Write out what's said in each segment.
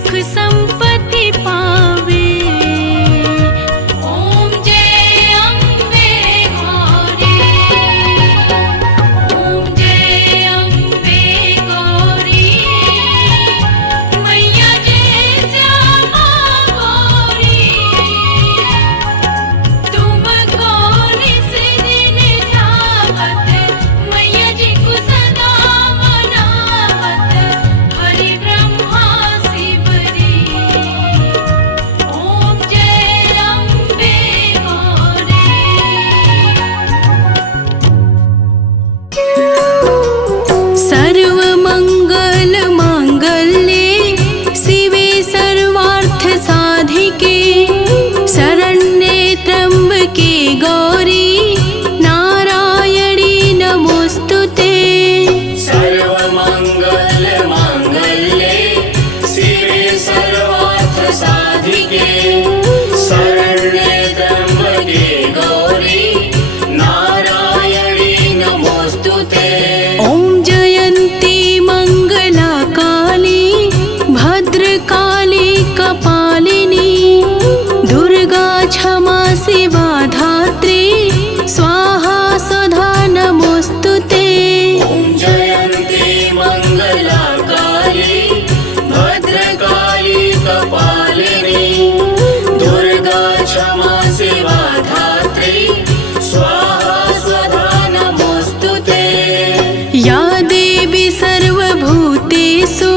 सुख संपत्ति पावे। ओम जय अम्बे गौरी, ओम जय अम्बे गौरी, मैया जय श्यामा गौरी, तुमको निस दिन ध्यावत, मैया जी को सदा मनावत, हरि ब्रह्मा शिव री। ओम जय अम्बे गौरी। सर्वमंगल मांगल्ये शिवे सर्वार्थ साधिके, शरण्ये त्र्यंबके गौरी नारायणी नमोस्तुते। सर्वमंगल मांगल्ये शिवे सर्वार्थ साधिके, शरण्ये त्र्यंबके गौरी नारायणी नमोस्तुते। ओम जयंती मंगला काली भद्रकाली कपालिनी, दुर्गा क्षमा शिवा धात्री स्वाहा सदा नमोस्तुते। ओम जयंती मंगला काली भद्रकाली कपालिनी, दुर्गा क्षमा शिवा धात्री स्वाहा स्वधा नमोस्तुते। या देवी सर्वभूतेषु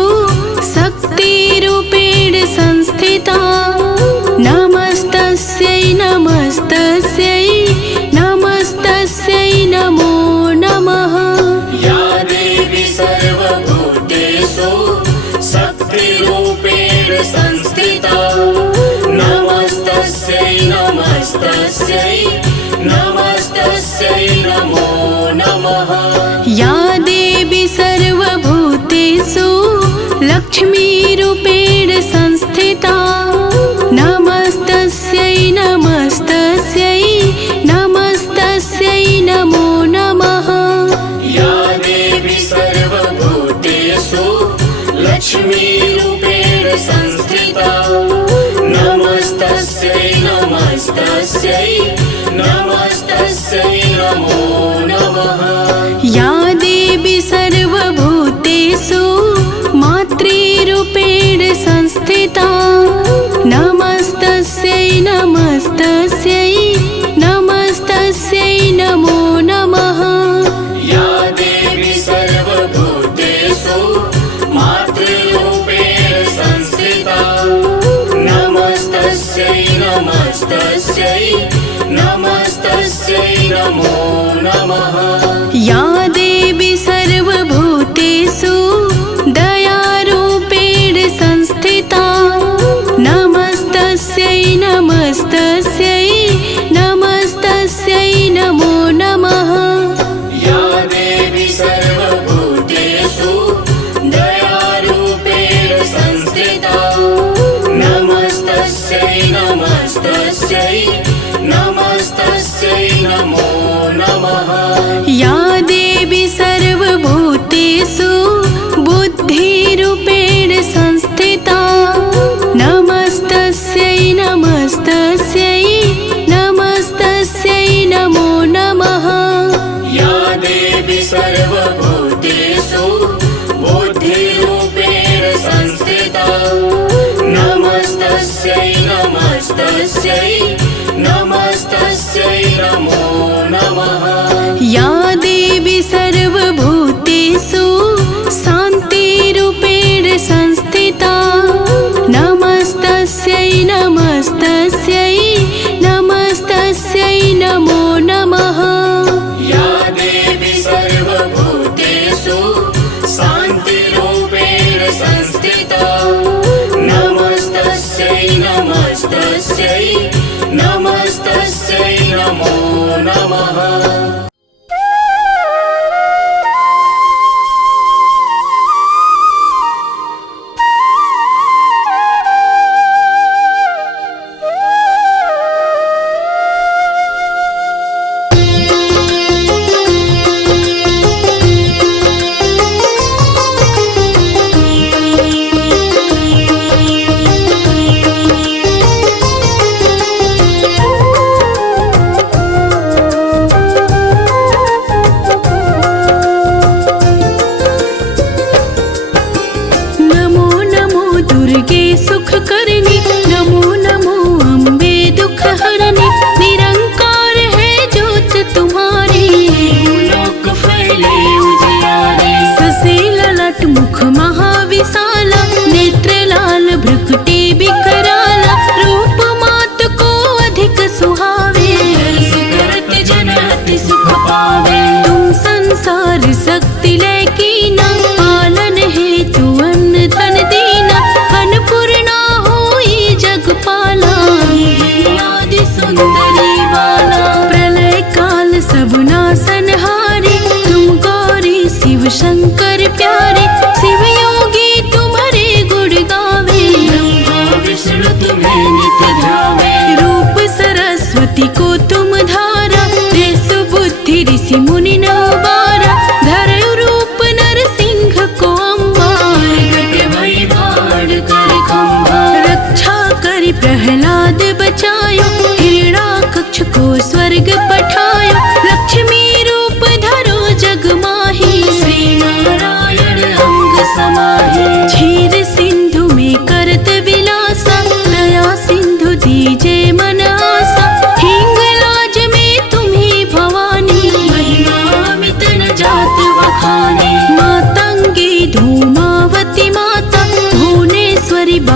शक्तिरूपेण संस्थिता, नमस्तस्यै नमस्तस्यै नमस्तस्यै नमो नमः। या देवी सर्वभूतेषु शक्तिरूपेण संस्थिता, नमस्तस्यै नमस्तस्यै नमस्तस्यै नमो नमः। या देवी सर्वभूतेषु लक्ष्मीरूपेण संस्थिता, नमस्तस्यै नमस्तस्यै नमस्तस्यै नमो नमः। या देवी सर्वभूतेषु लक्ष्मीरूपेण संस्थिता, नमस्तस्यै नमस्तस्यै नमस्तस्यै नमो नमः। या देवी सर्वभूतेषु मातृरूपेण संस्थिता, नमस्तस्यै नमस्तस्यै नमस्तस्यै नमो नमः। या देवी सर्वभूतेषु मातृरूपेण संस्थिता, नमस्तस्यै नमस्तस्यै नमस्तस्यै नमो नमः। या देवी सर्वभूतेषु दयारूपेण संस्थिता, नमस्तस्यै नमस्तस्यै नमस्तस्यै नमो नमः। या देवी सर्वभूतेषु दयारूपेण संस्थिता, नमस्तस्यै नमस्तस्यै नमस्तस्यै नमो नमः। या देवी सर्वभूतेषु बुद्धिरूपेण संस्थिता, नमस्तस्यै नमस्तस्यै नमस्तस्यै नमो नमः। या देवी सर्वभूतेषु बुद्धिरूपेण संस्थिता, नमस्तस्यै नमस्तस्यै नमस्तस्यै नमो नमः। या देवी सर्वभूतेषु शान्तिरूपेण संस्थिता, नमस्तस्यै नमस्तस्यै नमस्तस्यै नमो नमः। या देवी सर्वभूतेषु शान्तिरूपेण संस्थिता, नमस्तस्यै नमस्तस्यै नमस्तस्यै नमो नमः।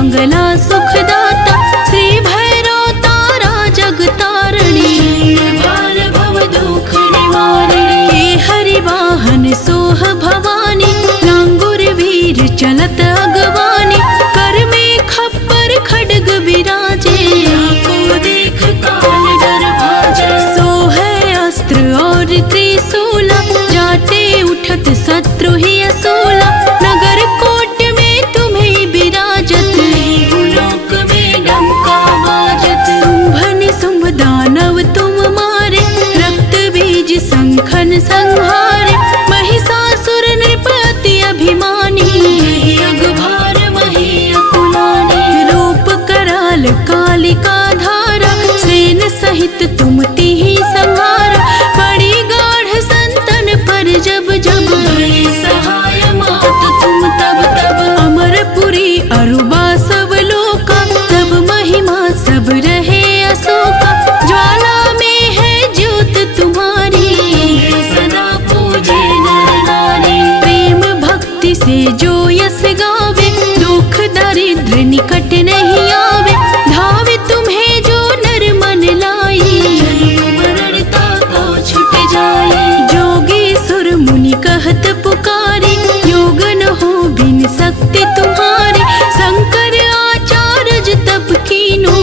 मंगला सुखदाता, श्री भैरव तारा जगतारणी, भार भव दुख निवारणी। हे हरि वाहन सोह भवानी, लांगुर वीर चलत अगवानी, कर में खप्पर खड्ग विराजे, को देख काल डर भाजे। सोह अस्त्र और त्रिशूला, जाते उठत शत्रु ही असूला, नगर कोट में तुम्हें विराजत, लोक में डंका बाजत। शुंभ निशुंभ दानव तुम मारे, रक्त बीज संखन संहारे, महिषासुर नृपति अभिमानी, अगभार मही अकुलानी। रूप कराल कालिका धारा, सेन सहित तुम तिहि संहारा, बड़ी गाढ़ संतन पर जब जब, भई सहाय मात तुम तब तब। अमरपुरी अरुबा सब लोका, तब महिमा सब रहे अशोका, ज्वाला में है ज्योत तुम्हारी, सदा पूजे नर नारी। प्रेम भक्ति से जो यस गावे, दुख दरिद्र निकट नहीं आवे, धावे तुम्हें जो नर मन लाई, मरणता को छुट जाए। जोगी सुर मुनि कहत पुकारी, योग न हो बिन शक्ति तुम्हारी, शंकर आचार्य तप कीनो,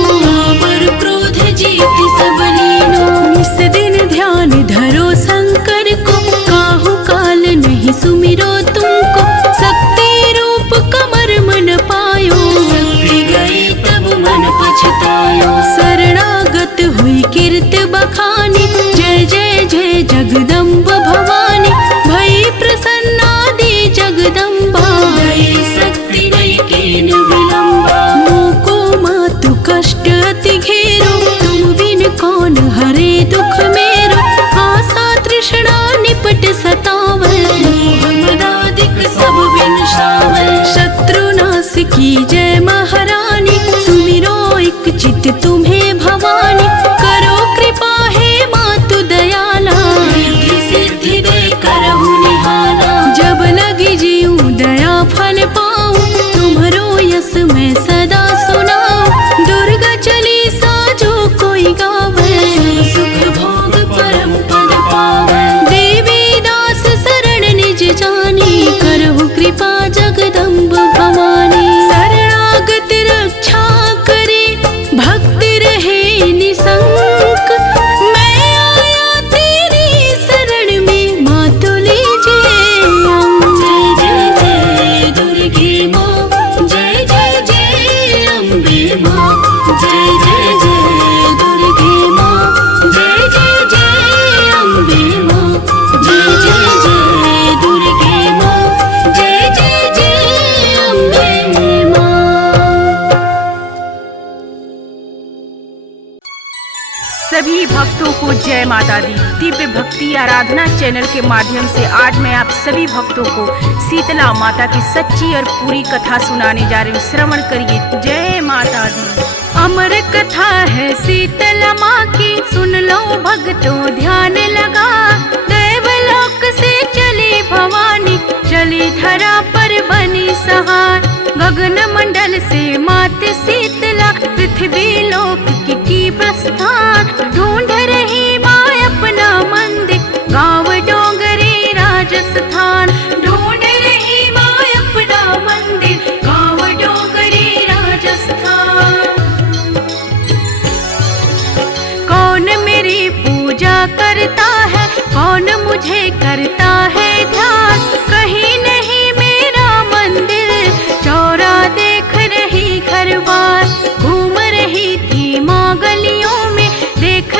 पर क्रोध जीत सब लीनो। निस दिन ध्यान धरो शंकर को, काहू काल नहीं सुमिरो तुमको, शक्ति रूप कमर मन पायो, शक्ति गई तब मन पछतायो। शरणागत हुई कीर्त बखानी, जय जय जय जगदम्ब भवानी, भई प्रसन्नादि जगदम्बा, गई शक्ति नहीं कीन विलंबा। मोको मातु कष्ट अति घेरो, तुम बिन कौन हरे दुख मेरो, आशा तृष्णा निपट सतावै, मदादिक सब विनशावै। शत्रुनाश की जय महारानी, सुमिरो एक चित तुम्हें भवानी, करो कृपा हे मातु दयाला, रिद्धि सिद्धि दे करहु निहाला। जब लगी जीऊँ दया फल पाऊँ, तुम्हरो यस मैं सदा सुनाऊँ, दुर्गा चालीसा जो कोई गावे, सुख भोग परम पद पावै। देवी दास शरण निज जानी, करहु कृपा जगदम्ब भवानी, शरणागत रक्षा करे, भक्त रहे निशंक, मैं आया तेरी शरण में, मातु लीजिए अंक। जय जय जय दुर्गे माँ, जय जय जय अम्बे माँ, जय जय जय दुर्गे माँ, जय जय जय अम्बे माँ, जय जय जय दुर्गे माँ, जय जय जय अम्बे माँ। सभी भक्तों को जय माता दी। दिव्य भक्ति आराधना चैनल के माध्यम से आज मैं आप सभी भक्तों को शीतला माता की सच्ची और पूरी कथा सुनाने जा रही हूँ। श्रवण करिए। जय माता दी। अमर कथा है शीतला माँ की, सुन लो भक्तों ध्यान लगा, देवलोक से चली भवानी, चली धरा पर बनी सहाय, गगन मंडल से मात शीतला, पृथ्वी लोक की प्रस्थान, ढूंढ रही माँ अपना मंदिर, गाँव डोंगरी राजस्थान, ढूंढ रही माँ अपना मंदिर, गाँव डोंगरी राजस्थान। कौन मेरी पूजा करता है, कौन मुझे करता है ध्यान, कहीं नहीं मेरा मंदिर, चौरा देख रही घर बार, घूम रही थी माँ गलियों में, देख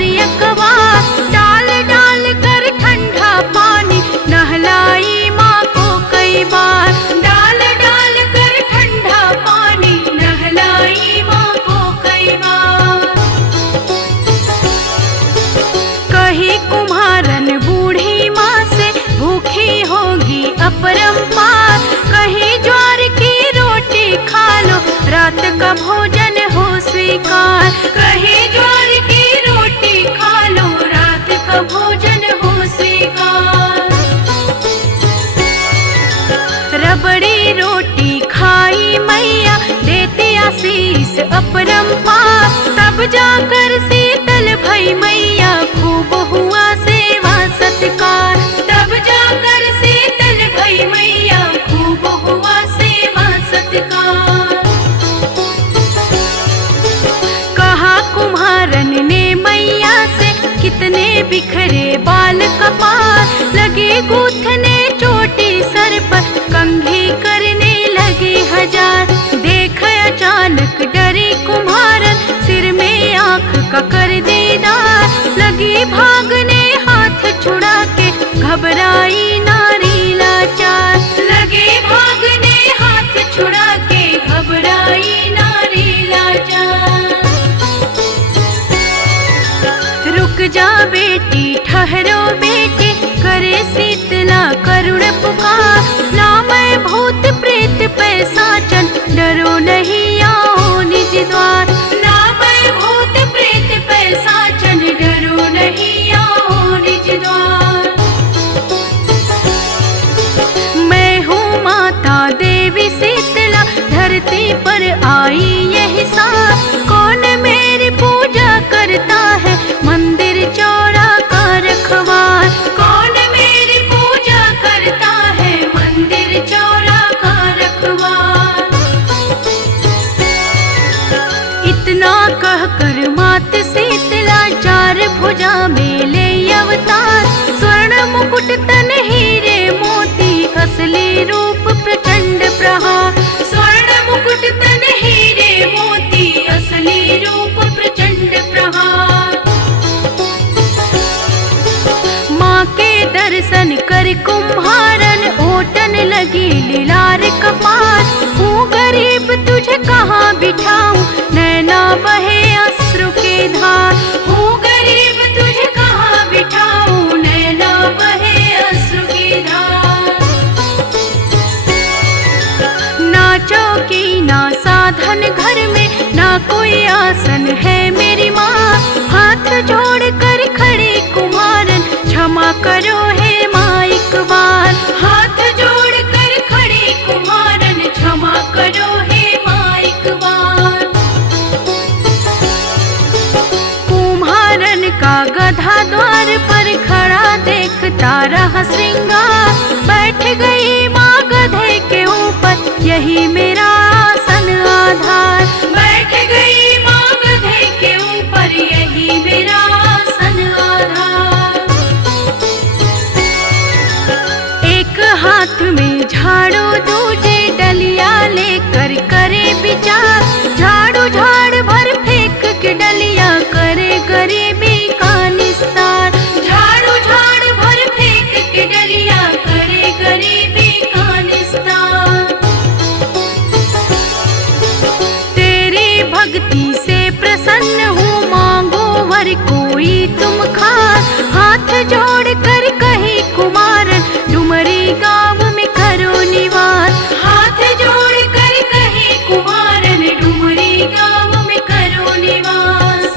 भर यकवा, डाल डाल कर ठंडा पानी नहलाई माँ को कई बार, डाल डाल कर ठंडा पानी नहलाई माँ को कई बार। कही कुम्हारन बूढ़ी माँ से भूखी होगी अपरंपार, कहीं ज्वार की रोटी खा लो रात का भोजन हो स्वीकार, कहीं ज्वार की रोटी खा लो रात का भोजन हो स्वीकार। रबड़ी रोटी खाई मैया देती आशीष अपरंपार, तब जाकर शीतल भई मैया खूब हुआ सेवा सत्कार, तब जाकर शीतल भई मैया खूब हुआ सेवा सत्कार। कहा कुम्हारन ने मैया से कितने बिखरे बाल कपार, लगे गूंथने चोटी सर पर कंघी करने लगे हजार, देख अचानक डरी कुम्हारन सिर में आंख का कर दीदार, लगी भागने हाथ छुड़ा के घबराई नारी लाचार, लगे भागने हाथ छुड़ा के घबराई नारी लाचार। रुक जा बेटी ठहरो बेटी करे शीतला करुण पुकार, ना मैं भूत प्रेत पैसाचन डरो नहीं आओ निज द्वार, ना मैं भूत प्रेत पैसाचन डरो नहीं आओ निज द्वार। मैं हूँ माता देवी शीतला धरती पर आई यही साथ, कौन मेरी पूजा करता है मंदिर चौरा का रखवार, कौन मेरी पूजा करता है मंदिर चौरा का रखवार। इतना कहकर मात शीतला चार भुजा में ले अवतार, स्वर्ण मुकुट तन हीरे मोती असली रूप प्रचंड प्रहार, स्वर्ण मुकुट तन हीरे मोती असली रूप प्रचंड प्रहार। माँ के दर्शन कर कुम्हारन ओटन लगी लीलार कपार, हूँ गरीब तुझे कहाँ बिठाऊं नैना बहे अश्रु के धार, हूँ गरीब तुझे कहाँ बिठाऊं नैना बहे अश्रु के धार। ना चौकी ना साधन घर में ना कोई आसन है मेरी माँ, हाथ जोड़ कर खड़ी कुम्हारन क्षमा करो हे माँ एक बार, हाथ जोड़ कर खड़ी कुम्हारन क्षमा करो हे माँ एक बार। कुम्हारन का गधा द्वार पर खड़ा देखता रहा श्रृंगार, बैठ गई माँ गधे के ऊपर यही मेरा आसन आधार, बैठ गई माँ गधे के ऊपर यही मेरा आसन आधार। एक हाथ में झाड़ू दूजे डलिया लेकर करे विचार, झाड़ू झाड़ भर फेंक के डलिया करे गरीबी का निस्तार, झाड़ू झाड़ भर फेंक के डलिया करे गरीबी का निस्तार। तेरी भक्ति से प्रसन्न हूँ मांगो वर कोई तुम खास, हाथ जोड़ कर कही कुमारन डुमरी गाँव में करो निवास, हाथ जोड़ कर कही कुमारन डुमरी गाँव में करो निवास।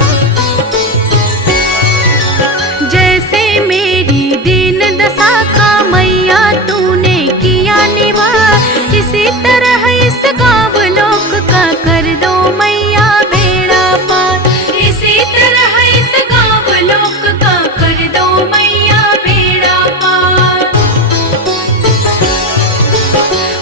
जैसे मेरी दीन दशा का मैया तूने किया निवास, इसी तरह इस गाँव लोक का कर दो मैया बेड़ा पार, इसी तरह इस गाँव लोक का कर दो मैया बेड़ा पार।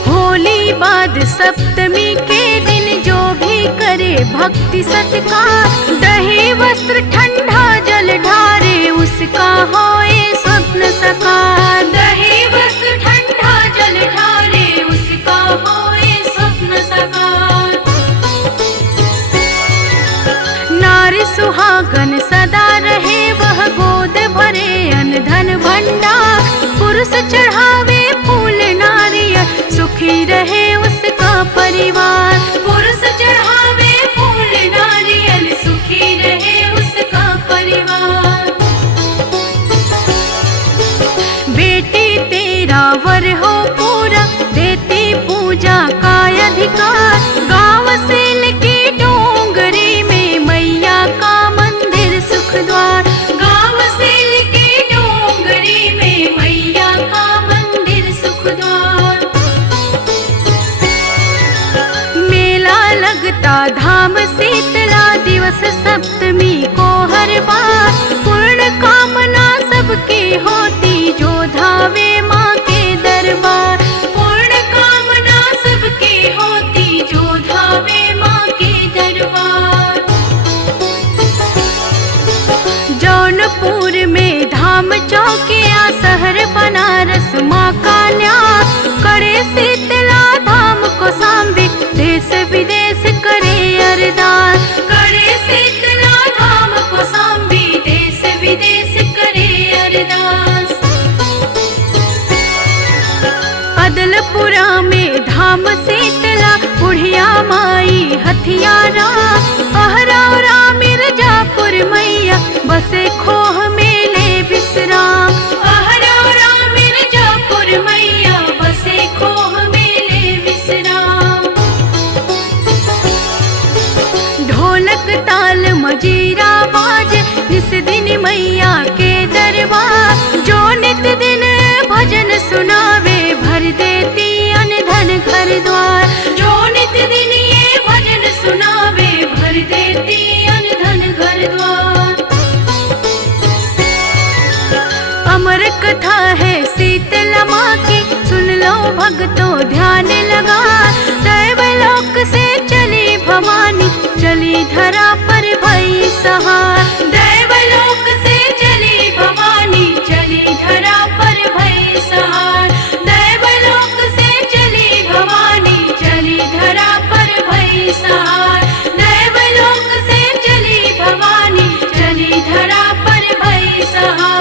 होली बाद सप्तमी के दिन जो भी करे भक्ति सत्कार, दही वस्त्र ठंडा जल ढारे उसका होए स्वप्न साकार, दही वस्त्र ठंडा जल ढारे उसका होए स्वप्न साकार। नारी सुहागन सदा रहे कर हो पूरा देती पूजा का अधिकार। गाँव सेल की डोंगरी में मैया का मंदिर सुख द्वार। गाँव सेल की डोंगरी में मैया का मंदिर सुख द्वार। मेला लगता धाम शीतला दिवस सप्तमी को हर बार। पूर्ण कामना सबकी होती जो धावे माँ के दरबार। पूर्ण कामना सबकी होती जो धावे माँ के दरबार। जौनपुर में धाम चौकिया शहर बनारस माँ का न्यास। करे शीतला धाम को सांबे देश विदेश करे अरदास। करे शीतला धाम को सांबे देश विदेश करे अरदास। अदलपुरा में धाम शीतला बुढ़िया माई हथियारा। अहरौरा मिर्जापुर मैया बसे खोह मेले विश्राम। अहरौरा मिर्जापुर मैया बसे खोह मेले विश्राम। ढोलक ताल मजीरा बाज निस दिन मैया के दरबार। जो नित दिन भजन सुनावे भर देती अन धन घर द्वार। जो नित दिन ये भजन सुनावे भर देती अन धन घर द्वार। अमर कथा है शीतला माँ की सुन लो भक्तों ध्यान लगा। दैवलोक से चली भवानी चली धरा पर भई सहार। दैवलोक से चली भवानी चली धरा पर भई सहार। दैवलोक से चली भवानी चली धरा पर भई सहार। दैवलोक से चली भवानी चली धरा पर भई सहार।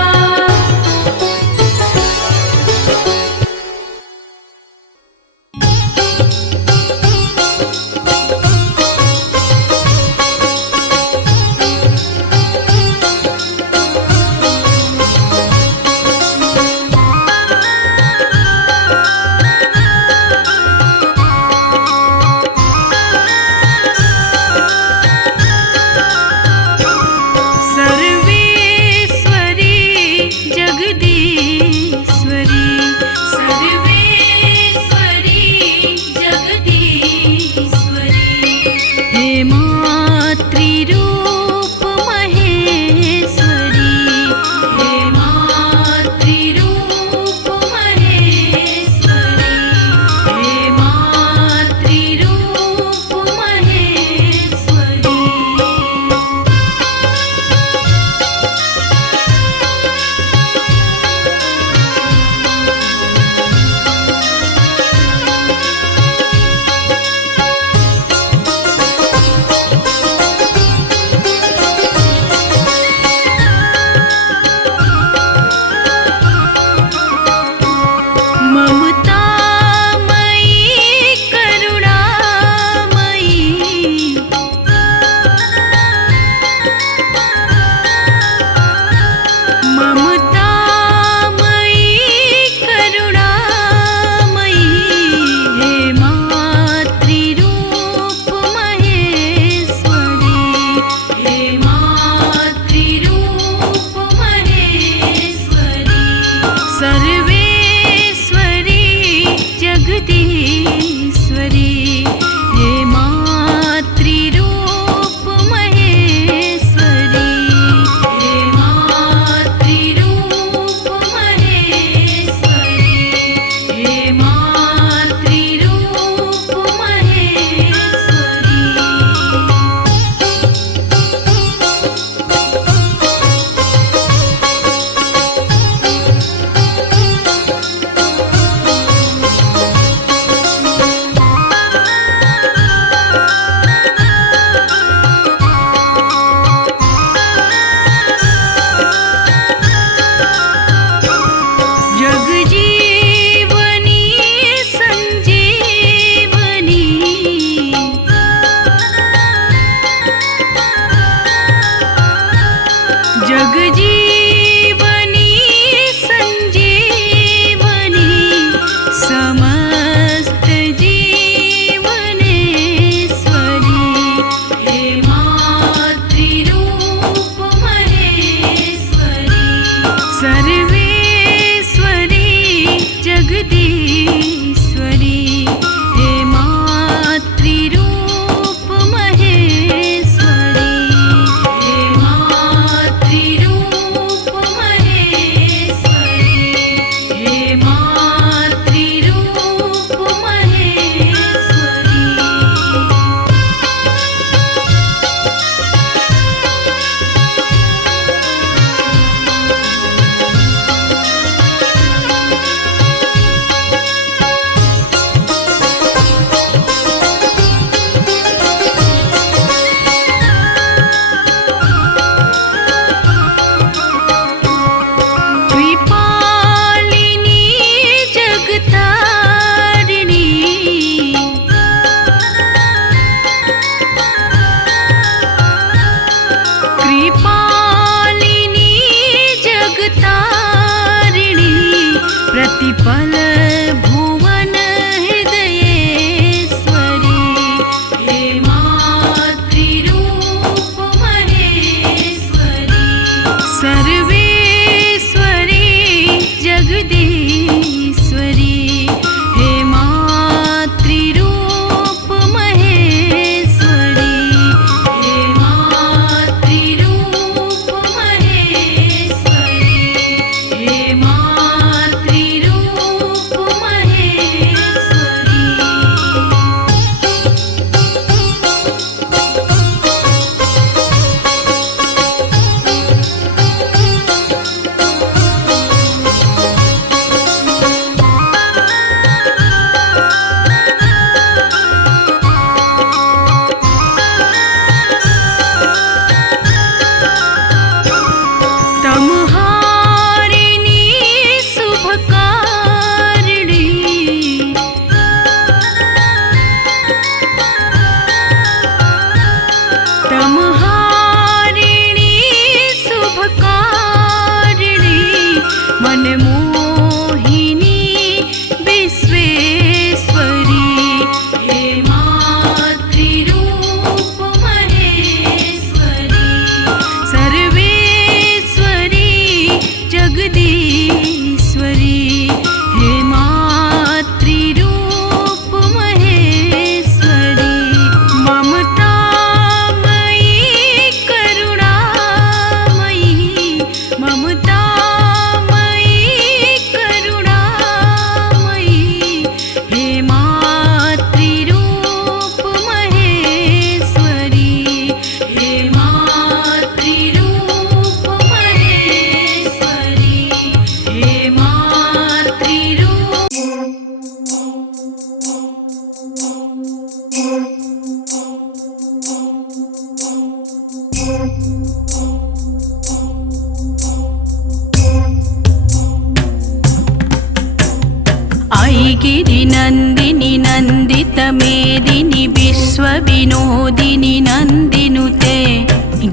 गिरिनन्दिनि नन्दितमेदिनि विश्वविनोदिनि नन्दिनुते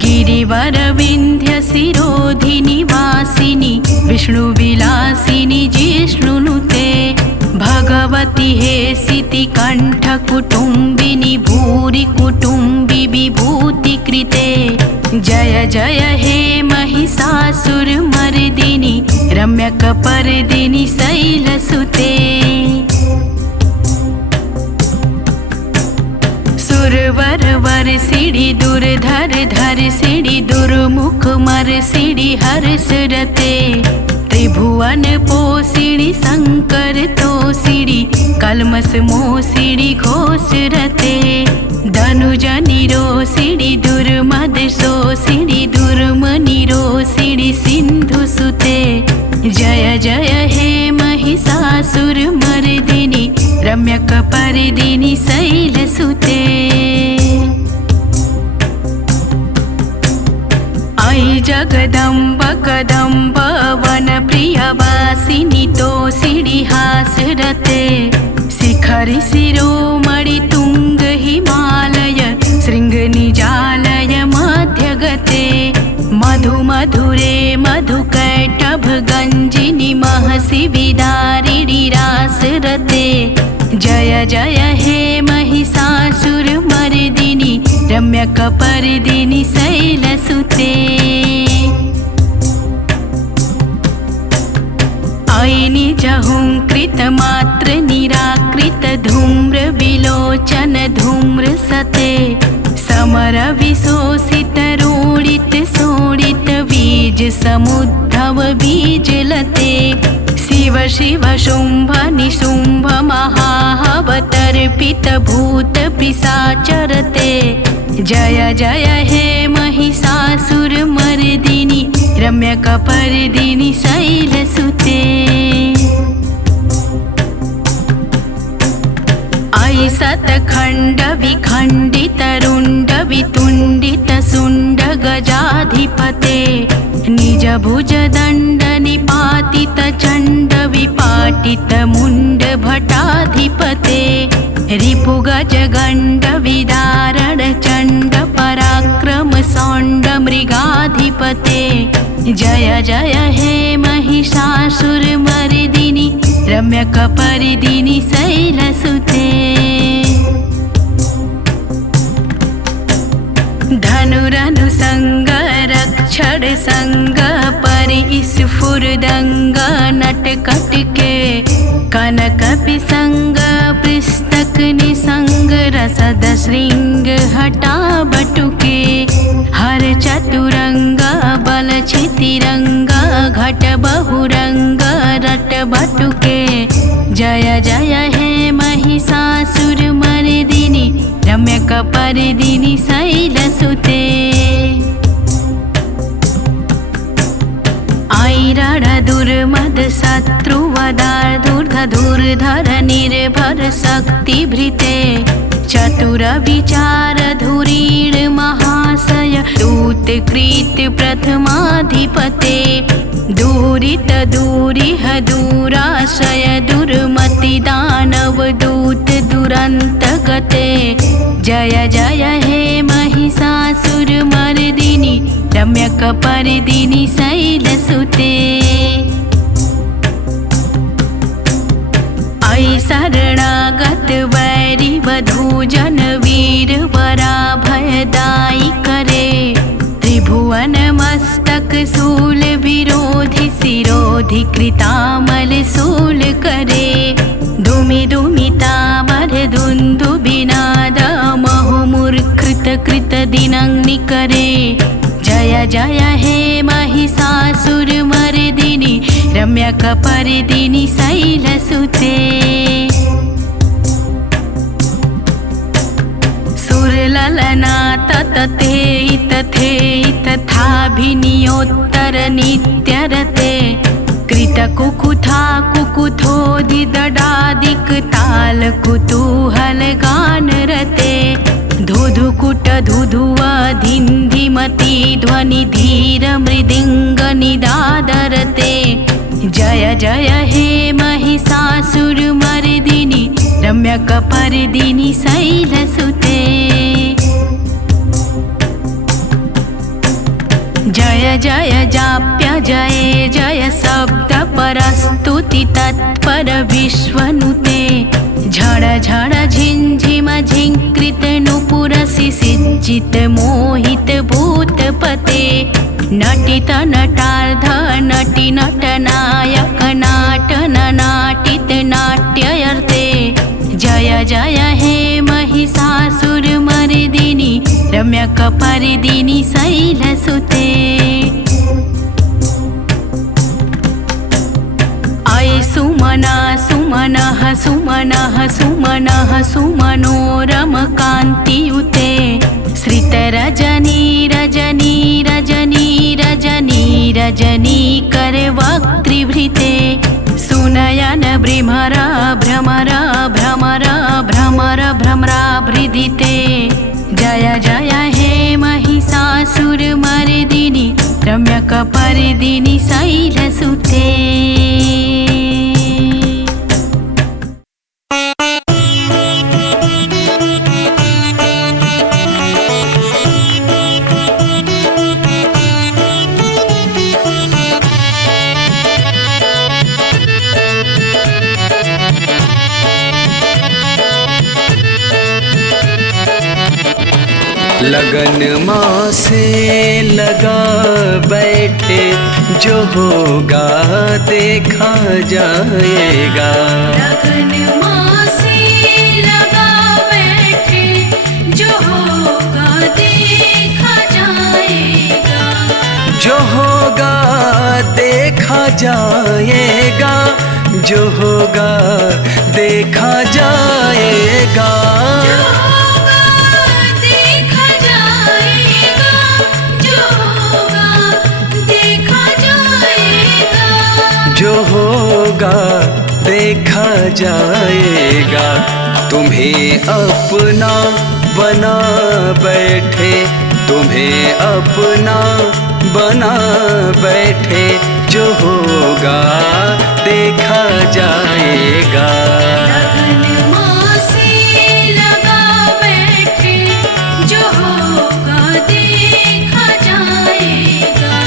गिरिवरविन्ध्यशिरोधिनि वासिनि विष्णुविलासिनि जिष्णुनुते भगवति हे सितिकण्ठकुटुम्बिनि भूरि कुटुम्बि विभूतिकृते जय जय हे महिषासुरमर्दिनि रम्यकपर्दिनि शैलसुते सुरवर वर्षिणि दुर्धर धर्षिणि दुर्मुख मर्षिणि हर्षरते त्रिभुवन पोषिणि शंकर तोषिणि कल्मष मोषिणि घोषरते धनुजनि रोषिणि दुर्मद शोषिणि दुर्मनि रोषिणि सिन्धुसुते जय जय हे महिषासुरमर्दिनि रम्यकपर्दिनि शैलसुते ऐ जगदम्ब कदम्ब वनप्रियवासिनि तोषिणि हासरते शिखरि शिरोमणि तुङ्ग हिमालय शृङ्गनिजालय मध्यगते मधु मधुरे मधुकैटभ गञ्जिनि महसि विदारिणि रासरते जय जय हे महिषासुरमर्दिनि रम्यकपर्दिनि शैलसुते ऐ निजहुङ्कृत मात्र निराकृत धूम्र विलोचन धूम्रसते समर विशोषित रोडित शोणित बीज समुद्धव बीजलते शिव शिव शुम्भ निशुम्भ महाहवतर्पित भूत पिशाचरते जय जय हे महिषासुरमर्दिनि रम्यकपर्दिनि शैलसुते ऐ शतखण्ड विखण्डित रुण्ड वितुण्डित शुण्ड गजाधिपते निज भुज दण्ड निपातित चण्ड विपाटित मुण्ड भटाधिपते रिपुगज गण्ड विदारण चण्ड पराक्रम सौण्ड मृगाधिपते जय जय हे महिषासुरमर्दिनि रम्यकपर्दिनि शैलसुते धनुरनुसंग रक्षण संग परिस्फुरदंग नटकटके कनक पिसंग पुस्तक निसंग रसद श्रृंग हटा बटुके हर चतुरंग बल छितिरंग घट बहुरंग रट बटुके जय जय हे महिषासुरमर्दिनि रम्यकपर्दिनि शैलसुते ऐरण दुर्मद शत्रुवदार धूर्धर निर्भर शक्तिभृते चतुर विचार धुरीण महाशय दूतकृत प्रथमाधिपते दूरित दूरिह दूराशय दुर्मति दानव दूत दुरंत गते जय जय हे महिषासुरमर्दिनि रम्यकपर्दिनि शैलसुते ऐ शरणागत वैरि वधू जन वीर वराभयदायी करे त्रिभुवन मस्तक शूल विरोधि शिरोधि कृतामल शूल करे धूमि धूमि तामर धुंधु बिनाद महुमुर्कृत कृत दिनंगि करे जय जय हे महिषासुरमर्दिनि रम्यकपर्दिनि शैलसुते सुरललना ततते तथे तथाभिनियोत्तर नित्यरते कृतकुकुथा कुकुथोदिदडादिक ताल कुतूहल गान रते धुधुकुट धुधुवा धिन्धिमति ध्वनि धीर मृदिंग निदादरते जय जय हे महिषासुरमर्दिनि रम्यकपर्दिनि शैलसुते। जय जय जाप्य जय जय शब्द परस्तुति तत्पर विश्वनुते। झड़ झड़ झिंझिम झिंकृत नुपुर सिसिज्जित मोहित भूतपते। नटित नटार्ध नटि नटनायक नाटन नाटित नाट्यर्थे। जय जय हे महिषासुरमर्दिनि रम्यकपर्दिनि शैलसुते। अय सुमना सुमनः सुमनः सुमनः सुमनोरमकान्तियुते। श्रितरजनी रजनी रजनी रजनी रजनी करवक्त्रिभृते। सुनयन भ्रमर भ्रमर भ्रमर भ्रमर भ्रमराभृदिते। जय जय हे महिषासुरमर्दिनि रम्यकपर्दिनि शैलसुते। लगन माँ से लगा बैठे, जो होगा देखा जाएगा। लगन माँ से लगा बैठे, जो होगा देखा जाएगा। जो होगा देखा जाएगा, जो होगा देखा जाएगा। जो होगा देखा जाएगा। तुम्हें अपना बना बैठे, तुम्हें अपना बना बैठे, जो होगा देखा जाएगा। लगन माँ से लगा बैठे, जो होगा देखा जाएगा।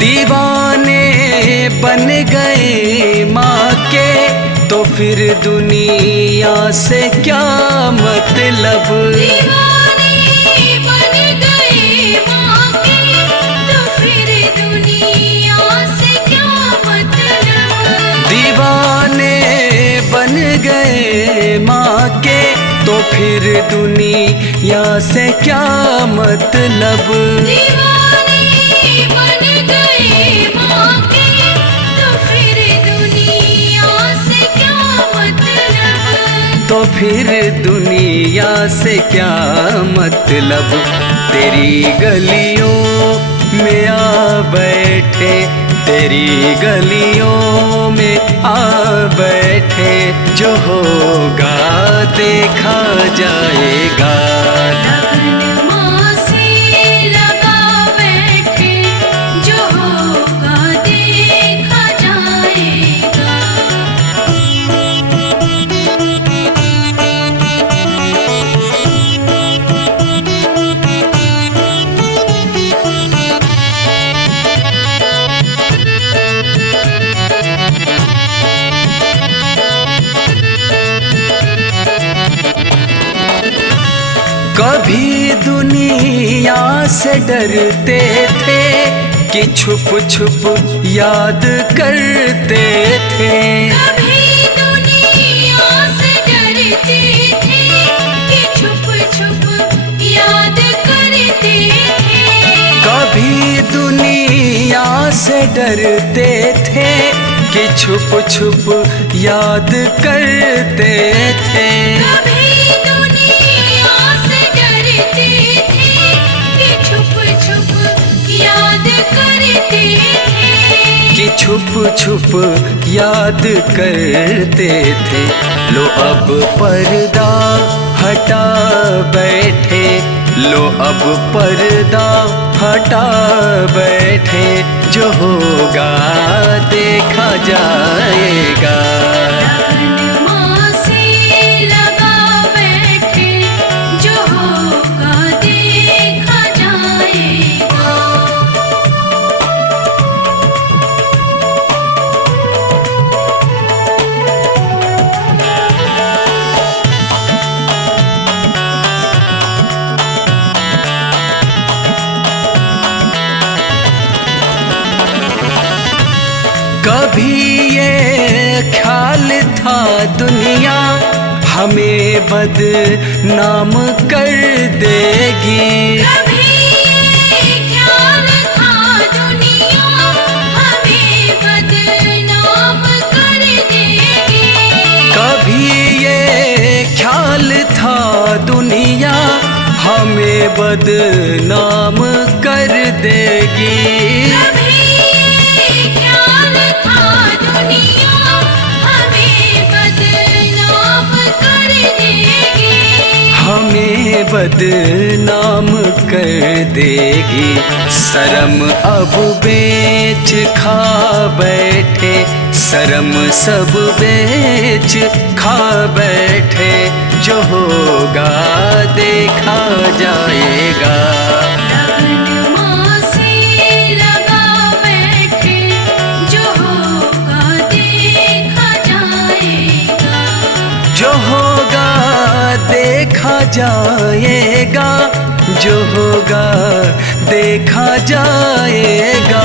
दीवाने बन गए माँ के, तो फिर दुनिया से क्या मतलब। दीवाने बन गए माँ के, तो फिर दुनिया से क्या मतलब। दीवाने बन गए माँ के, तो फिर दुनिया से क्या मतलब। दीवाने बन गए माँ के, तो फिर दुनिया से क्या मतलब। तो फिर दुनिया से क्या मतलब। तेरी गलियों में आ बैठे, तेरी गलियों में आ बैठे, जो होगा देखा जाएगा। लगन माँ से लगा बैठे, जो होगा देखा जाएगा। कभी दुनिया से डरते थे कि छुप छुप याद करते थे। कभी दुनिया से डरते थे कि छुप छुप याद करते थे। कभी दुनिया से डरते थे कि छुप छुप याद करते थे। कभी दुनिया से डरते थे कि छुप छुप याद करते थे। कि छुप छुप याद करते थे, लो अब पर्दा हटा बैठे, लो अब पर्दा हटा बैठे, जो होगा देखा जाएगा। लगन माँ से लगा बैठे, जो होगा देखा जाएगा। कभी ये ख्याल था दुनिया हमें बदनाम कर देगी, कभी ये ख्याल था दुनिया हमें बदनाम कर देगी, कभी ये ख्याल था दुनिया हमें बदनाम कर देगी, कभी ये ख्याल था दुनिया हमें बदनाम कर देगी, हमें बदनाम कर देगी। शर्म अब बेच खा बैठे, शर्म सब बेच खा बैठे, जो होगा देखा जाएगा। लगन माँ से लगा बैठे, जो होगा देखा जाएगा। जो होगा देखा जाएगा, जो होगा देखा जाएगा।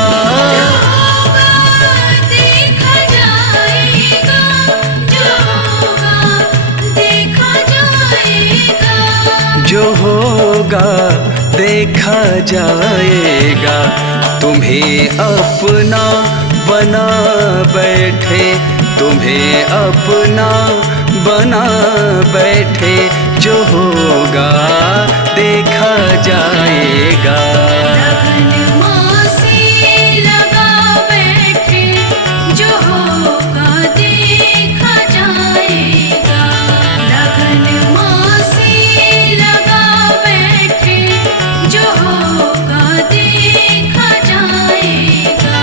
देखा जाएगा, जो होगा देखा जाएगा। जो होगा देखा जाएगा। तुम्हें अपना बना बैठे, तुम्हें अपना बना बैठे, जो होगा देखा जाएगा। लगन माँ से लगा बैठे, जो होगा देखा जाएगा। लगन माँ से लगा बैठे, जो होगा देखा जाएगा।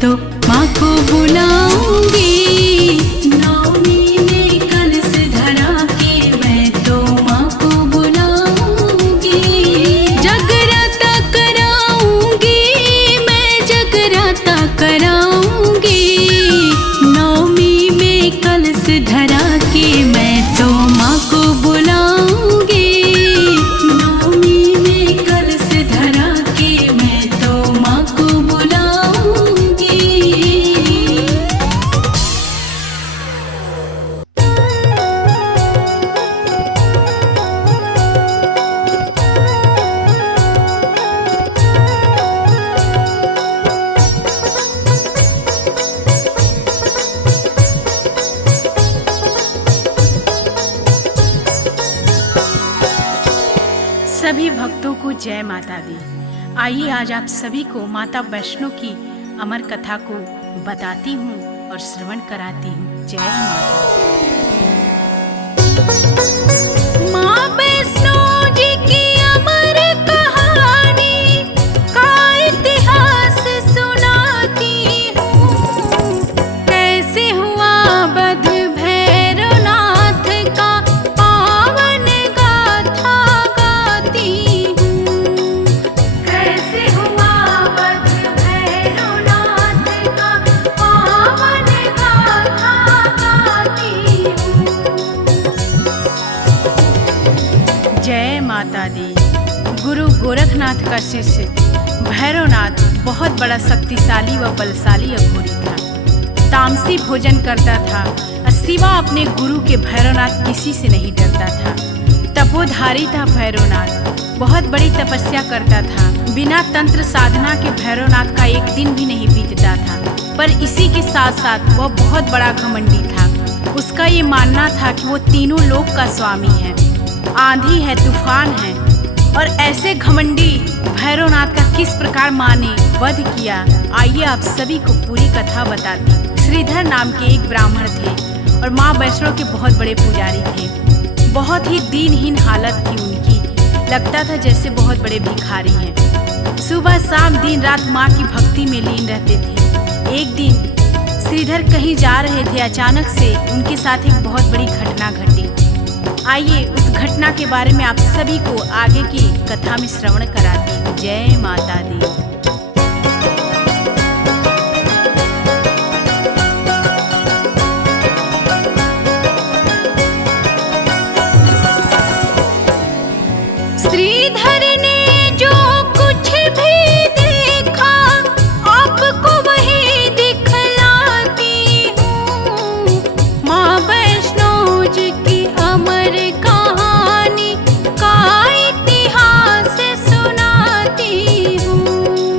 तो माँ को बुलाऊंगी। नवमी में कलश धरा के मैं तो माँ को बुलाऊंगी। जगराता कराऊंगी, मैं जगराता कराऊंगी। नवमी में कलश धरा के मैं तो माँ को बुलाऊंगी। नवमी में कलश धरा के मैं तो माँ को बुलाऊंगी। सभी भक्तों को जय माता दी। आइए आज आप सभी को माता वैष्णो की अमर कथा को बताती हूँ और श्रवण कराती हूँ। जय माता दी। माँ वैष्णो जी की अमर कहानी का इतिहास सुनाती हूँ। कैसे हुआ वध भैरवनाथ का पावन गाथा गाती हूँ। कैसे हुआ वध भैरवनाथ का पावन गाथा गाती हूँ। जय माता दी। गुरु गोरखनाथ का शिष्य भैरवनाथ बहुत बड़ा शक्तिशाली व बलशाली अघोरी था। तामसी भोजन करता था और सिवा अपने गुरु के भैरवनाथ किसी से नहीं डरता था। तपोधारी था भैरवनाथ, बहुत बड़ी तपस्या करता था। बिना तंत्र साधना के भैरवनाथ का एक दिन भी नहीं बीतता था। पर इसी के साथ साथ वह बहुत बड़ा घमंडी था। उसका ये मानना था कि वो तीनों लोक का स्वामी है, आंधी है, तूफान है। और ऐसे घमंडी भैरवनाथ का किस प्रकार माँ ने वध किया, आइए आप सभी को पूरी कथा बताती हूँ। श्रीधर नाम के एक ब्राह्मण थे और माँ वैष्णो के बहुत बड़े पुजारी थे। बहुत ही दीनहीन हालत थी उनकी, लगता था जैसे बहुत बड़े भिखारी हैं। सुबह शाम दिन रात माँ की भक्ति में लीन रहते थे। एक दिन श्रीधर कहीं जा रहे थे, अचानक से उनके साथ एक बहुत बड़ी घटना घटी। आइए उस घटना के बारे में आप सभी को आगे की कथा में श्रवण कराती हूँ। जय माता दी। श्रीधर ने जो कुछ भी देखा आपको वही दिखलाती हूँ। माँ वैष्णो जी की अमर कहानी का इतिहास सुनाती हूँ।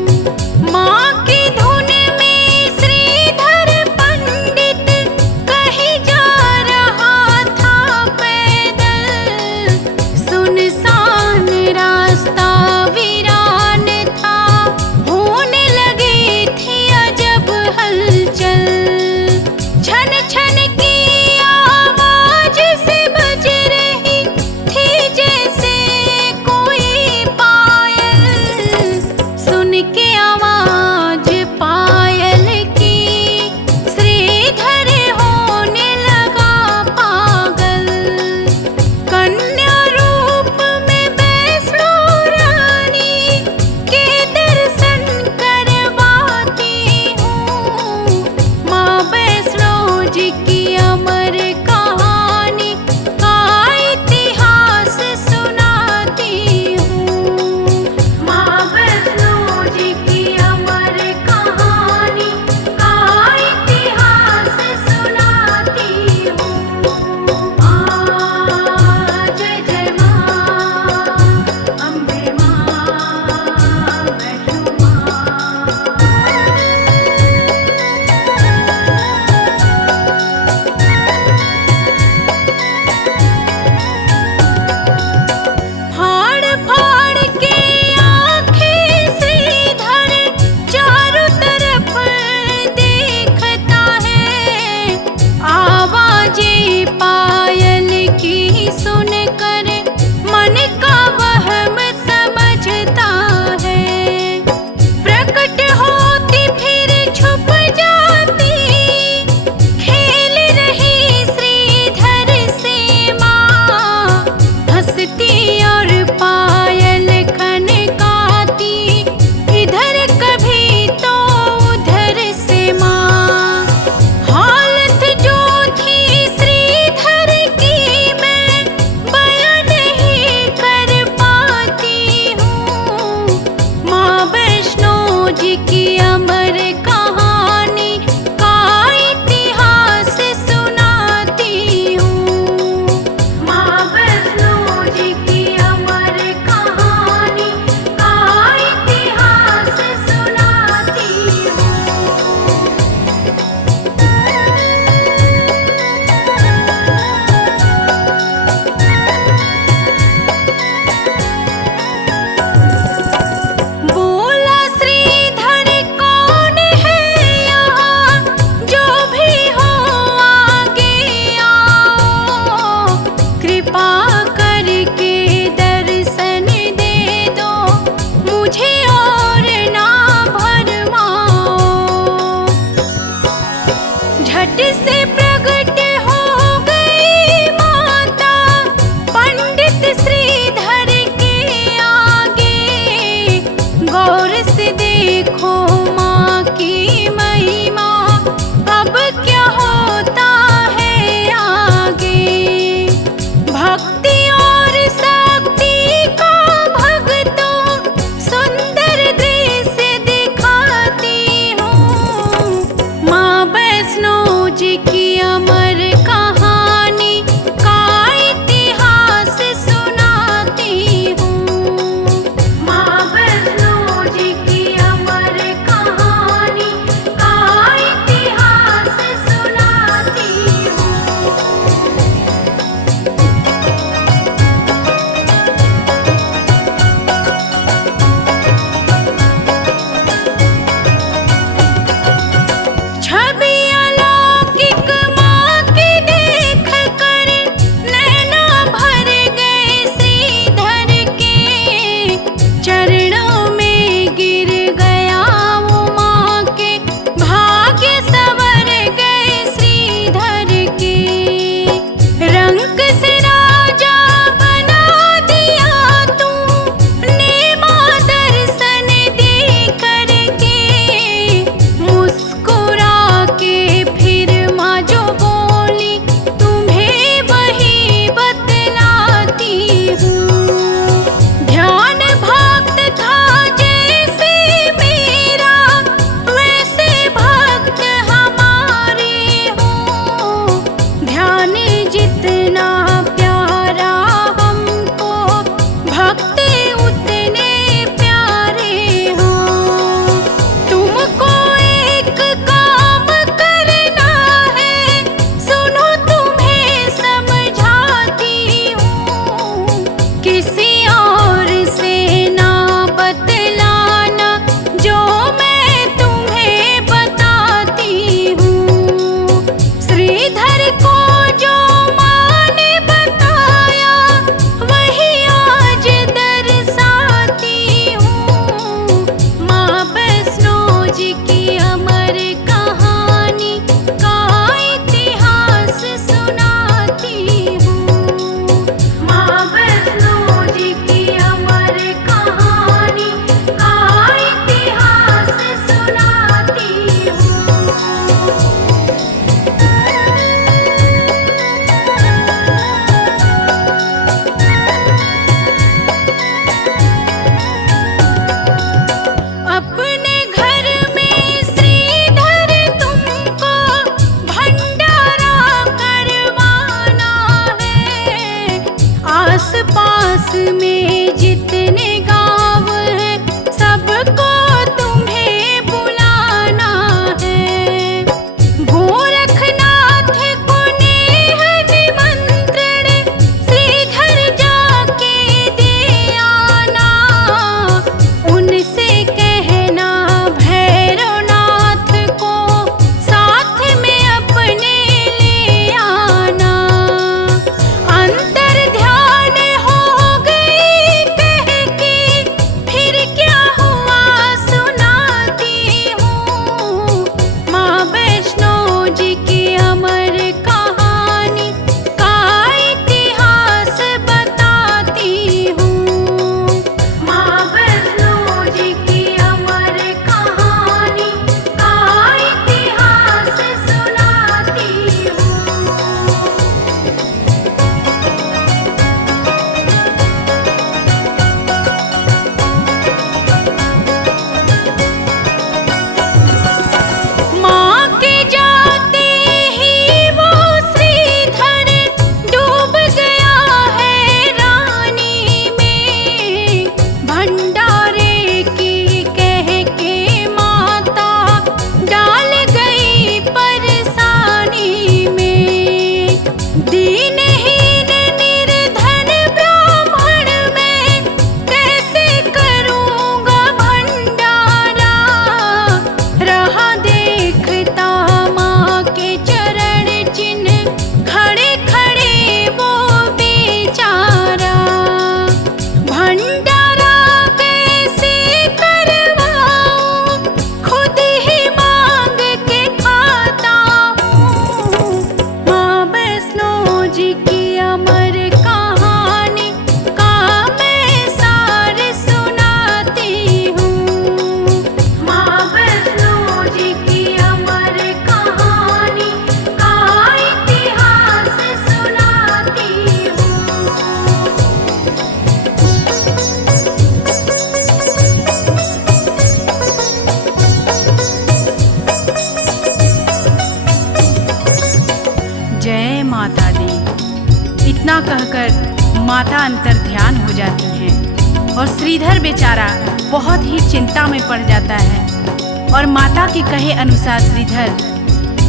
इतना कहकर माता अंतर ध्यान हो जाती हैं और श्रीधर बेचारा बहुत ही चिंता में पड़ जाता है। और माता के कहे अनुसार श्रीधर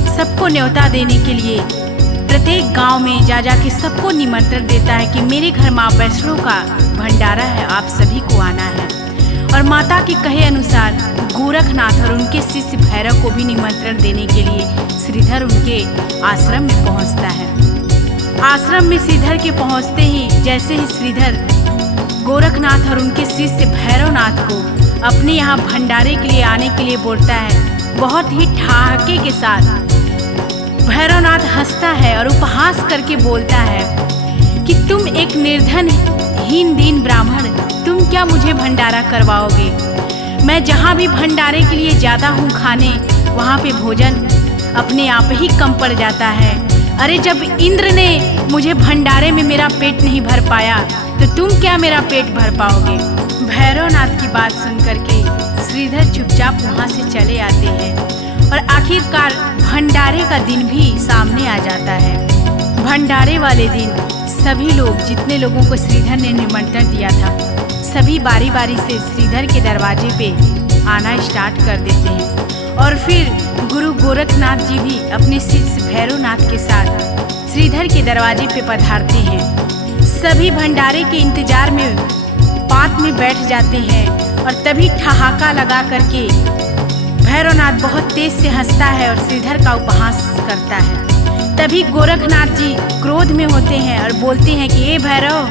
सबको न्योता देने के लिए प्रत्येक गांव में जा जा के सबको निमंत्रण देता है कि मेरे घर माँ वैष्णो का भंडारा है, आप सभी को आना है। और माता के कहे अनुसार गोरखनाथ और उनके शिष्य भैरव को भी निमंत्रण देने के लिए श्रीधर उनके आश्रम में पहुंचता है। आश्रम में श्रीधर के पहुंचते ही जैसे ही श्रीधर गोरखनाथ और उनके शिष्य भैरवनाथ को अपने यहाँ भंडारे के लिए आने के लिए बोलता है, बहुत ही ठहाके के साथ भैरवनाथ हंसता है और उपहास करके बोलता है कि तुम एक निर्धन हीन दीन ब्राह्मण, तुम क्या मुझे भंडारा करवाओगे? मैं जहाँ भी भंडारे के लिए जाता हूँ खाने, वहाँ पे भोजन अपने आप ही कम पड़ जाता है। अरे जब इंद्र ने मुझे भंडारे में मेरा पेट नहीं भर पाया तो तुम क्या मेरा पेट भर पाओगे? भैरवनाथ की बात सुन करके श्रीधर चुपचाप वहाँ से चले आते हैं और आखिरकार भंडारे का दिन भी सामने आ जाता है। भंडारे वाले दिन सभी लोग, जितने लोगों को श्रीधर ने निमंत्रण दिया था, सभी बारी बारी से श्रीधर के दरवाजे पे आना स्टार्ट कर देते हैं। और फिर गुरु गोरखनाथ जी भी अपने शिष्य भैरवनाथ के साथ श्रीधर के दरवाजे पे पधारते हैं। सभी भंडारे के इंतजार में पात में बैठ जाते हैं और तभी ठहाका लगा करके भैरवनाथ बहुत तेज से हंसता है और श्रीधर का उपहास करता है। तभी गोरखनाथ जी क्रोध में होते हैं और बोलते हैं कि ए भैरव,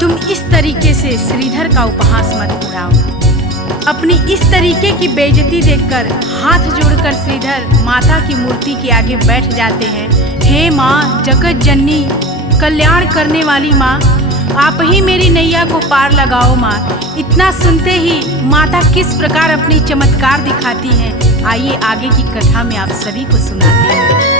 तुम इस तरीके से श्रीधर का उपहास मत उड़ाओ। अपनी इस तरीके की बेइज्जती देखकर हाथ जोड़कर श्रीधर माता की मूर्ति के आगे बैठ जाते हैं। हे माँ, जगत जननी, कल्याण करने वाली माँ, आप ही मेरी नैया को पार लगाओ माँ। इतना सुनते ही माता किस प्रकार अपनी चमत्कार दिखाती हैं, आइए आगे की कथा में आप सभी को सुनाते हैं।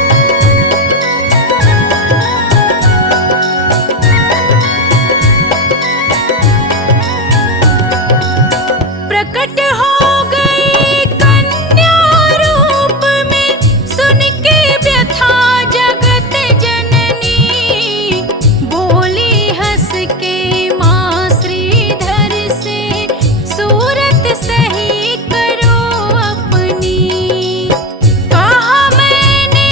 प्रकट हो गई कन्या रूप में, सुन के व्यथा जगत जननी, बोली हंस के माँ श्रीधर से, सूरत सही करो अपनी। कहा मैंने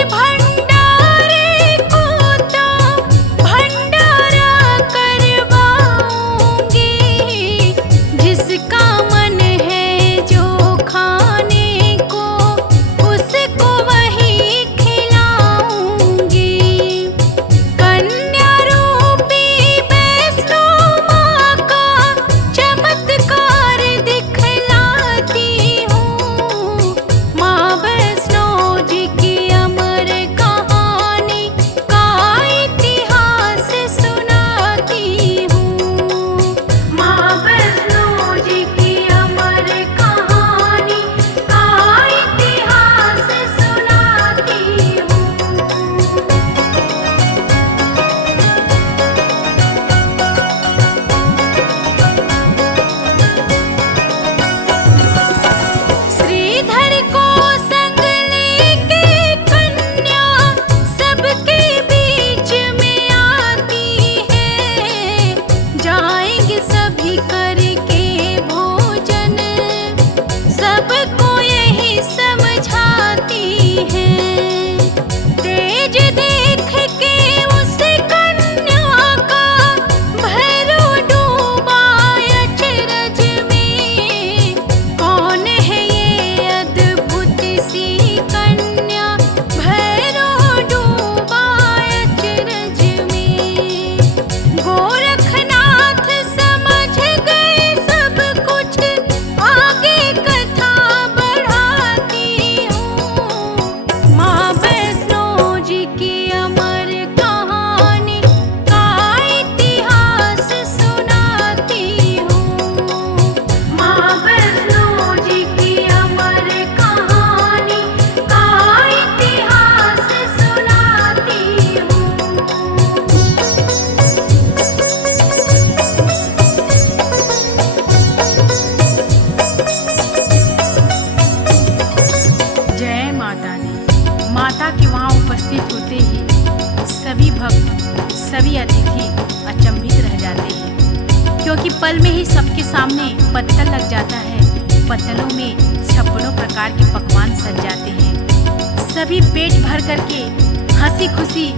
लग जाता है, पत्तलों में 56 प्रकार के पकवान सज जाते हैं। सभी पेट भर करके हंसी खुशी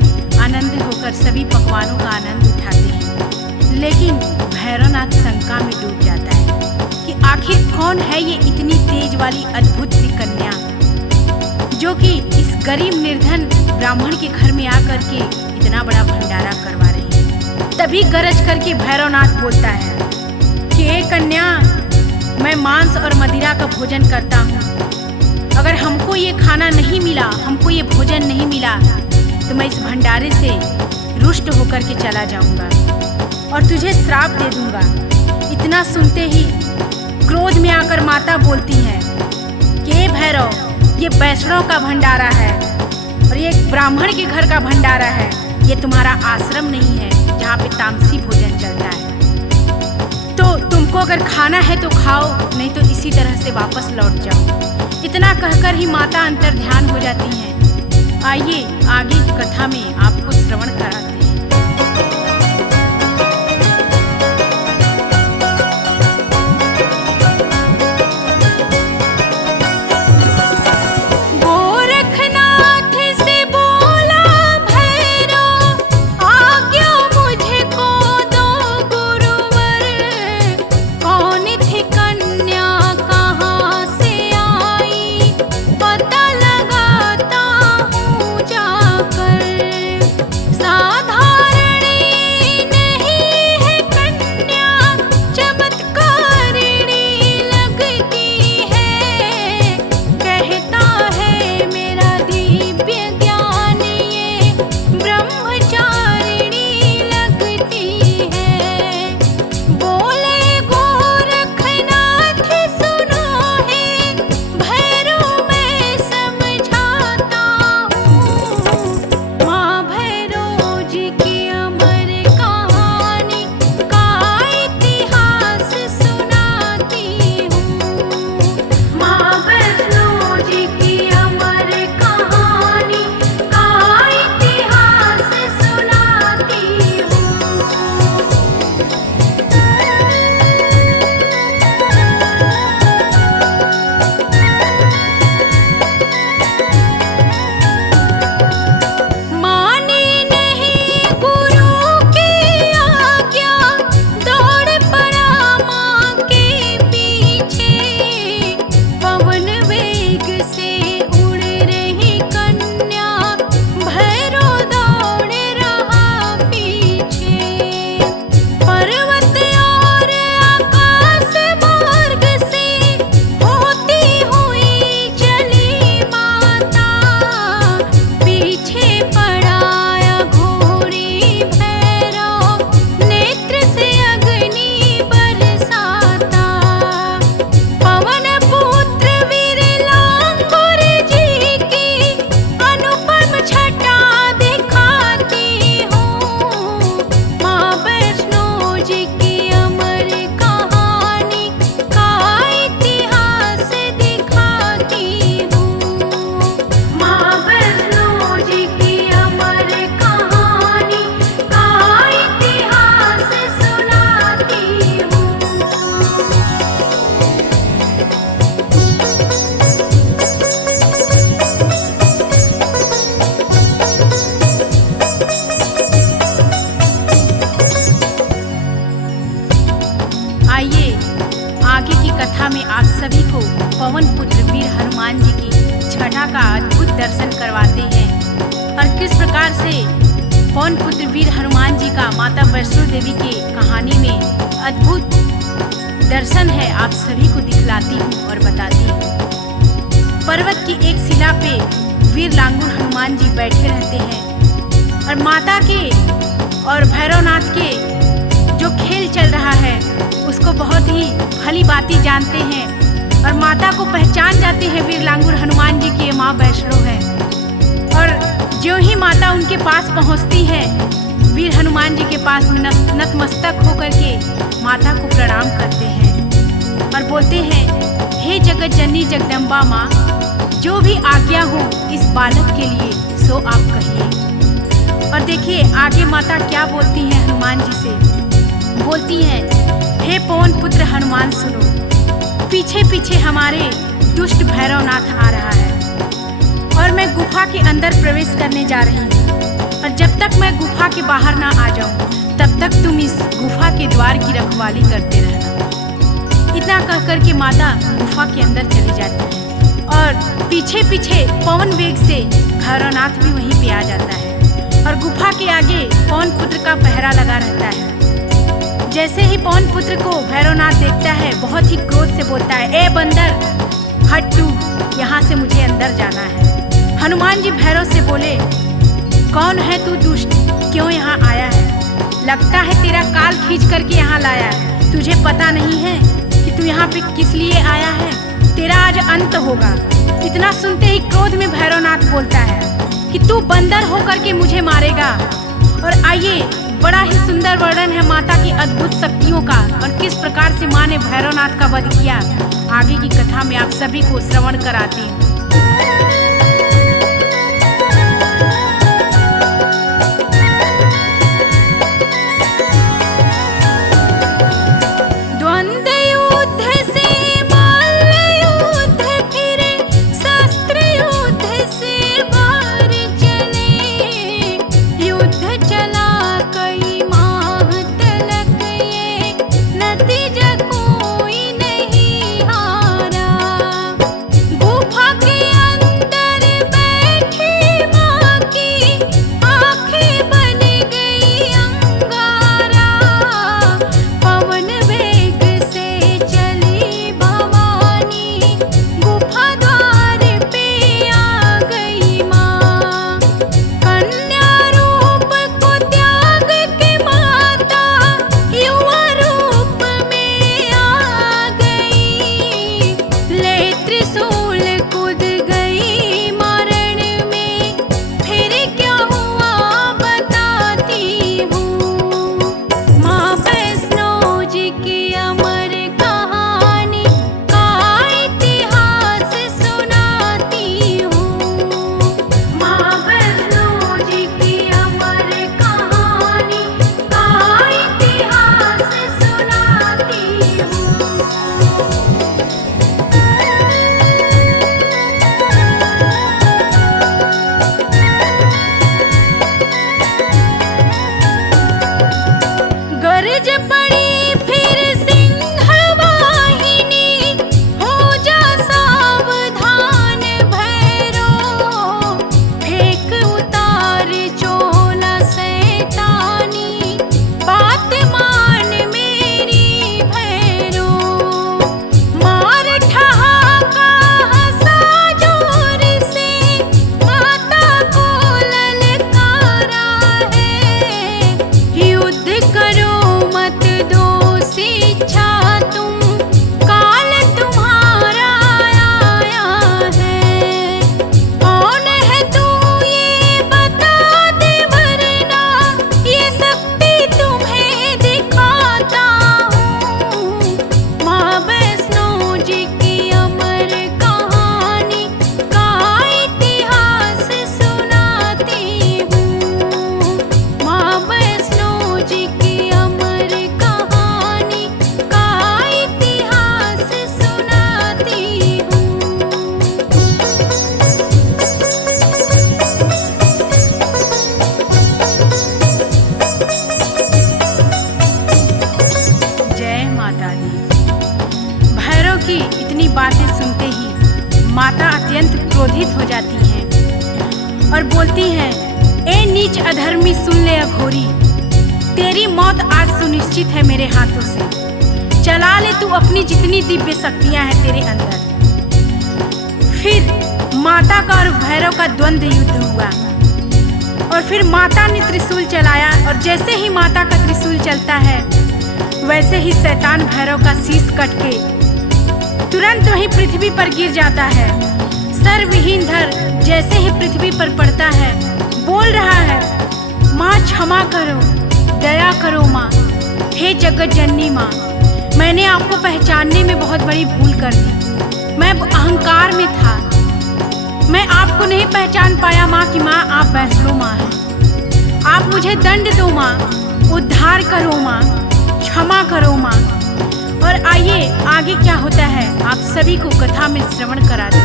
आनंद होकर सभी पकवानों का आनंद उठाते हैं। लेकिन भैरवनाथ शंका में डूब जाता है कि आखिर कौन है ये इतनी तेज वाली अद्भुत सी कन्या जो कि इस गरीब निर्धन ब्राह्मण के घर में आकर के इतना बड़ा भंडारा करवा रही है। तभी गरज करके भैरवनाथ बोलता है कि ए कन्या, मैं मांस और मदिरा का भोजन करता हूँ। अगर हमको ये खाना नहीं मिला, हमको ये भोजन नहीं मिला, तो मैं इस भंडारे से रुष्ट होकर के चला जाऊंगा और तुझे श्राप दे दूंगा। इतना सुनते ही क्रोध में आकर माता बोलती है कि भैरव, ये वैष्णव का भंडारा है और ये एक ब्राह्मण के घर का भंडारा है। ये तुम्हारा आश्रम नहीं है जहाँ पे तामसी भोजन चलता है। तो तुमको अगर खाना है तो खाओ, नहीं तो इसी तरह से वापस लौट जाओ। इतना कहकर ही माता अंतर ध्यान हो जाती हैं। आइए आगे की कथा में आपको श्रवण कराते हैं। कथा में आप सभी को पवन पुत्र वीर हनुमान जी की छठा का अद्भुत दर्शन करवाते हैं और किस प्रकार से पवन पुत्र वीर हनुमान जी का माता वैष्णो देवी की कहानी में अद्भुत दर्शन है, आप सभी को दिखलाती हूँ और बताती हूँ। पर्वत की एक शिला पे वीर लांगुर हनुमान जी बैठे रहते हैं और माता के और भैरवनाथ के जो खेल चल रहा है उसको बहुत ही भली भांति जानते हैं और माता को पहचान जाते हैं वीर लांगुर हनुमान जी की माँ वैष्णो है। और जो ही माता उनके पास पहुँचती है, वीर हनुमान जी के पास में नतमस्तक होकर के माता को प्रणाम करते हैं और बोलते हैं, हे जगत जननी जगदम्बा माँ, जो भी आज्ञा हो इस बालक के लिए सो आप कहिए। और देखिए आगे माता क्या बोलती हैं हनुमान जी से, बोलती हैं, हे पवन पुत्र हनुमान सुनो, पीछे पीछे हमारे दुष्ट भैरवनाथ आ रहा है और मैं गुफा के अंदर प्रवेश करने जा रही हूँ। और जब तक मैं गुफा के बाहर ना आ जाऊँ तब तक तुम इस गुफा के द्वार की रखवाली करते रहना। इतना कह कर के माता गुफा के अंदर चली जाती है और पीछे पीछे पवन वेग से भैरवनाथ भी वहीं पे आ जाता है और गुफा के आगे पवन पुत्र का पहरा लगा रहता है। जैसे ही पवन पुत्र को भैरवनाथ देखता है बहुत ही क्रोध से बोलता है, ए बंदर, हट तू, यहाँ से मुझे अंदर जाना है। हनुमान जी भैरव से बोले, कौन है तू दुष्ट, क्यों यहाँ आया है? लगता है तेरा काल खींच करके यहाँ लाया है। तुझे पता नहीं है कि तू यहाँ पे किस लिए आया है? तेरा आज अंत होगा। इतना सुनते ही क्रोध में भैरवनाथ बोलता है कि तू बंदर होकर के मुझे मारेगा। और आइए, बड़ा ही सुंदर वर्णन है माता की अद्भुत शक्तियों का और किस प्रकार से माँ ने भैरवनाथ का वध किया। आगे की कथा में आप सभी को श्रवण कराती हूँ। बातें सुनते ही माता अत्यंत क्रोधित हो जाती हैं और बोलती हैं, ए नीच अधर्मी, सुन ले अघोरी, तेरी मौत आज सुनिश्चित है मेरे हाथों से। चला ले तू अपनी जितनी दिव्य शक्तियां हैं तेरे अंदर। फिर माता का और भैरव का द्वंद्व युद्ध हुआ और फिर माता ने त्रिशूल चलाया और जैसे ही माता का त्रिशूल चलता है वैसे ही शैतान भैरव का शीश कट के तुरंत वहीं पृथ्वी पर गिर जाता है। सर्वहीन धर जैसे ही पृथ्वी पर पड़ता है बोल रहा है, माँ क्षमा करो, दया करो माँ, हे जगत जननी माँ, मैंने आपको पहचानने में बहुत बड़ी भूल कर दी। मैं अहंकार में था, मैं आपको नहीं पहचान पाया माँ कि माँ आप वैष्णो माँ हैं। आप मुझे दंड दो माँ, उद्धार करो माँ, क्षमा करो माँ। और और आइए आगे क्या होता है आप सभी को कथा में श्रवण करा दें।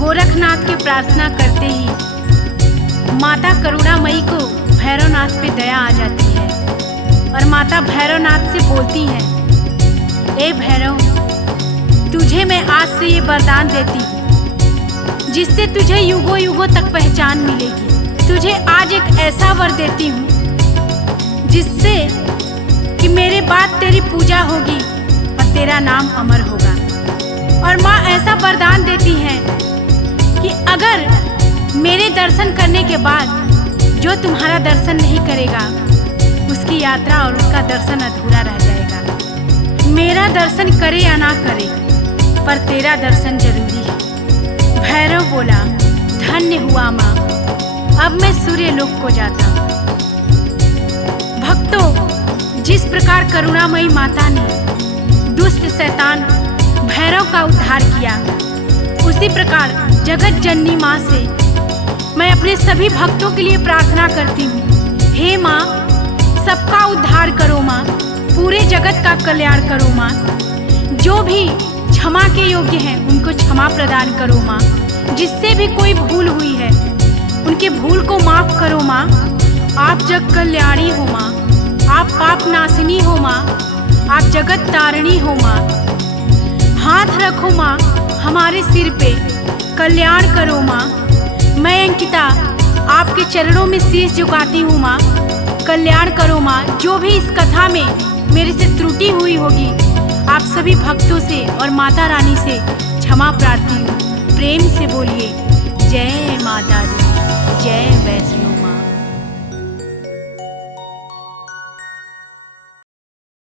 गोरखनाथ की प्रार्थना करते ही माता करुणामयी को भैरवनाथ पे दया आ जाती है और माता भैरवनाथ से बोलती है, ए भैरव, तुझे मैं आज से ये वरदान देती हूँ जिससे तुझे युगों युगों तक पहचान मिलेगी। तुझे आज एक ऐसा वर देती हूँ जिससे कि मेरे बाद तेरी पूजा होगी और तेरा नाम अमर होगा। और माँ ऐसा वरदान देती है कि अगर मेरे दर्शन करने के बाद जो तुम्हारा दर्शन नहीं करेगा उसकी यात्रा और उसका दर्शन अधूरा रह जाएगा। मेरा दर्शन करे या ना करे पर तेरा दर्शन जरूरी है। भैरव बोला, धन्य हुआ माँ, अब मैं सूर्य लोक को जाता हूँ। भक्तों, जिस प्रकार करुणामयी माता ने दुष्ट शैतान भैरव का उद्धार किया, उसी प्रकार जगत जननी माँ से मैं अपने सभी भक्तों के लिए प्रार्थना करती हूँ। हे माँ, सबका उद्धार करो माँ, पूरे जगत का कल्याण करो माँ। जो भी क्षमा के योग्य हैं उनको क्षमा प्रदान करो माँ। जिससे भी कोई भूल हुई है उनके भूल को माफ करो माँ। आप जग कल्याणी हो माँ, आप पाप नाशिनी हो माँ, आप जगत तारिणी हो माँ। हाथ रखो माँ हमारे सिर पे, कल्याण करो माँ। मैं अंकिता आपके चरणों में शीश झुकाती हूँ माँ, कल्याण करो माँ। जो भी इस कथा में मेरे से त्रुटि हुई होगी, आप सभी भक्तों से और माता रानी से क्षमा प्रार्थी हूँ। प्रेम से बोलिए जय माता दी, जय वैष्णो।